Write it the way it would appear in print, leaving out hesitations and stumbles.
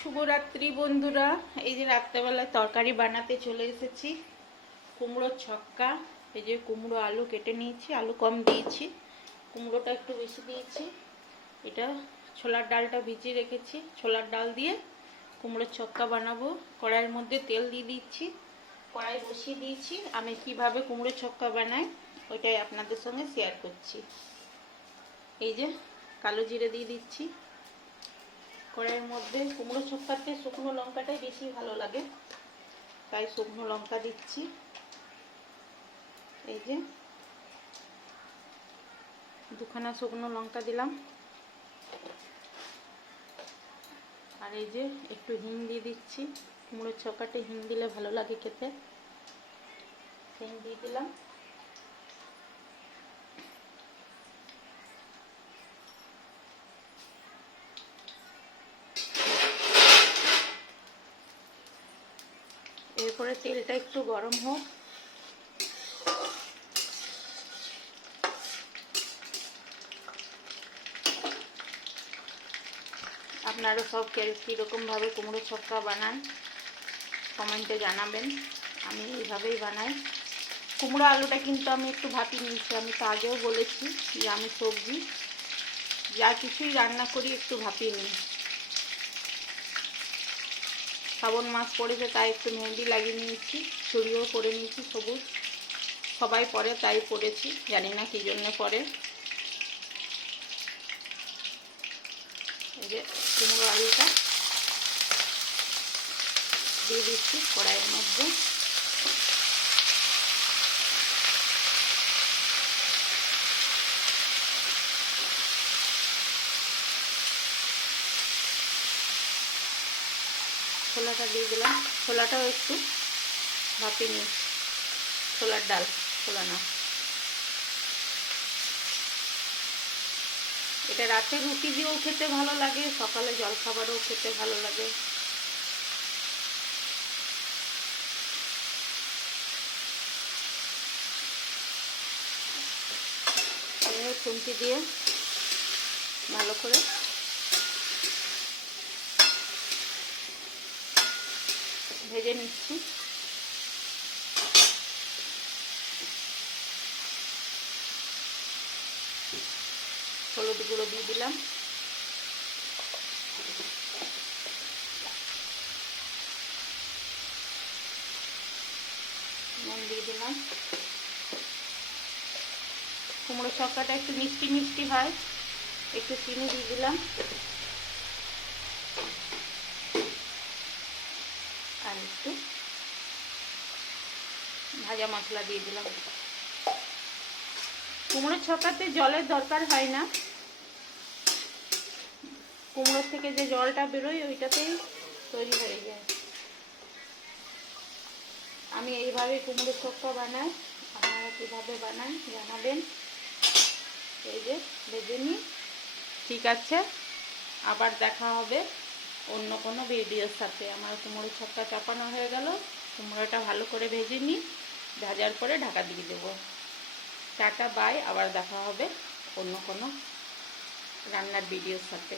শুভরাত্রি বন্ধুরা। এই যে রাত্রেবেলায় তরকারি বানাতে চলে এসেছি। কুমড়োর ছক্কা। এই যে কুমড়ো আলু কেটে নিয়েছি, আলু কম দিয়েছি, কুমড়োটা একটু বেশি দিয়েছি। এটা ছোলার ডালটা ভিজিয়ে রেখেছি, ছোলার ডাল দিয়ে কুমড়োর ছক্কা বানাবো। কড়াইয়ের মধ্যে তেল দিয়ে দিচ্ছি, কড়াই বসিয়ে দিয়েছি। আমি কিভাবে কুমড়োর ছক্কা বানাই ওইটাই আপনাদের সঙ্গে শেয়ার করছি। এই যে কালো জিরে দিয়ে দিচ্ছি কড়াইয়ের মধ্যে। কুমড়ো ছক্কাতে শুকনো লঙ্কাটাই বেশি ভালো লাগে, তাই শুকনো লঙ্কা দিচ্ছি। এই যে দুখানা শুকনো লঙ্কা দিলাম, আর এই যে একটু হিং দিয়ে দিচ্ছি। কুমড়োর ছক্কাতে হিং দিলে ভালো লাগে খেতে, হিং দিয়ে দিলাম। এরপরে তেলটা একটু গরম হোক। আপনারা সব কীরকমভাবে কুমড়ো ছক্কা বানান কমেন্টে জানাবেন। আমি এইভাবেই বানাই। কুমড়ো আলুটা কিন্তু আমি একটু ভাপিয়ে নিয়েছি। আমি তো আগেও বলেছি যে আমি সবজি যা কিছুই রান্না করি একটু ভাপিয়ে নিই। শ্রাবণ মাস পড়েছে তাই একটু মেহেন্দি লাগিয়ে নিয়েছি, চুড়িও পরে নিয়েছি সবুজ। সবাই পরে তাই পরেছি, জানি না কী জন্যে পরে। এই যে কুমড়ো আলুটা দিয়ে দিচ্ছি কড়াইয়ের মধ্যে। ছোলাটা দিয়ে দিলাম, ছোলাটাও একটু ভাপিয়ে নিচ্ছি। ছোলার ডাল, ছোলা না। এটা রাতে রুটি দিয়েও খেতে ভালো লাগে, সকালে জলখাবারও খেতে ভালো লাগে। খুন্তি দিয়ে ভালো করে ভেজে নিচ্ছি। হলুদ গুঁড়ো দিয়ে দিলাম, নুন দিয়ে দিলাম। কুমড়ো ছক্কাটা একটু মিষ্টি মিষ্টি হয়, একটু চিনি দিয়ে দিলাম, আর একটু ভাজা মশলা দিয়ে দিলাম। কুমড়ো ছক্কাতে জলের দরকার হয় না, কুমড়োর থেকে যে জলটা বেরোয় ওইটাতেই তৈরি হয়ে যায়। আমি এইভাবে কুমড়ো ছক্কা বানাই, আপনারা কীভাবে বানান জানাবেন। এই যে ভেজে নিই। ঠিক আছে, আবার দেখা হবে অন্য কোনো ভিডিওর সাথে। আমার কুমড়ো ছক্কা চাপানো হয়ে গেল, কুমড়োটা ভালো করে ভেজে নিই, ভাজার পরে ঢাকা দিয়ে দেবো। টাটা বাই, আবার দেখা হবে অন্য কোনো রান্নার ভিডিওর সাথে।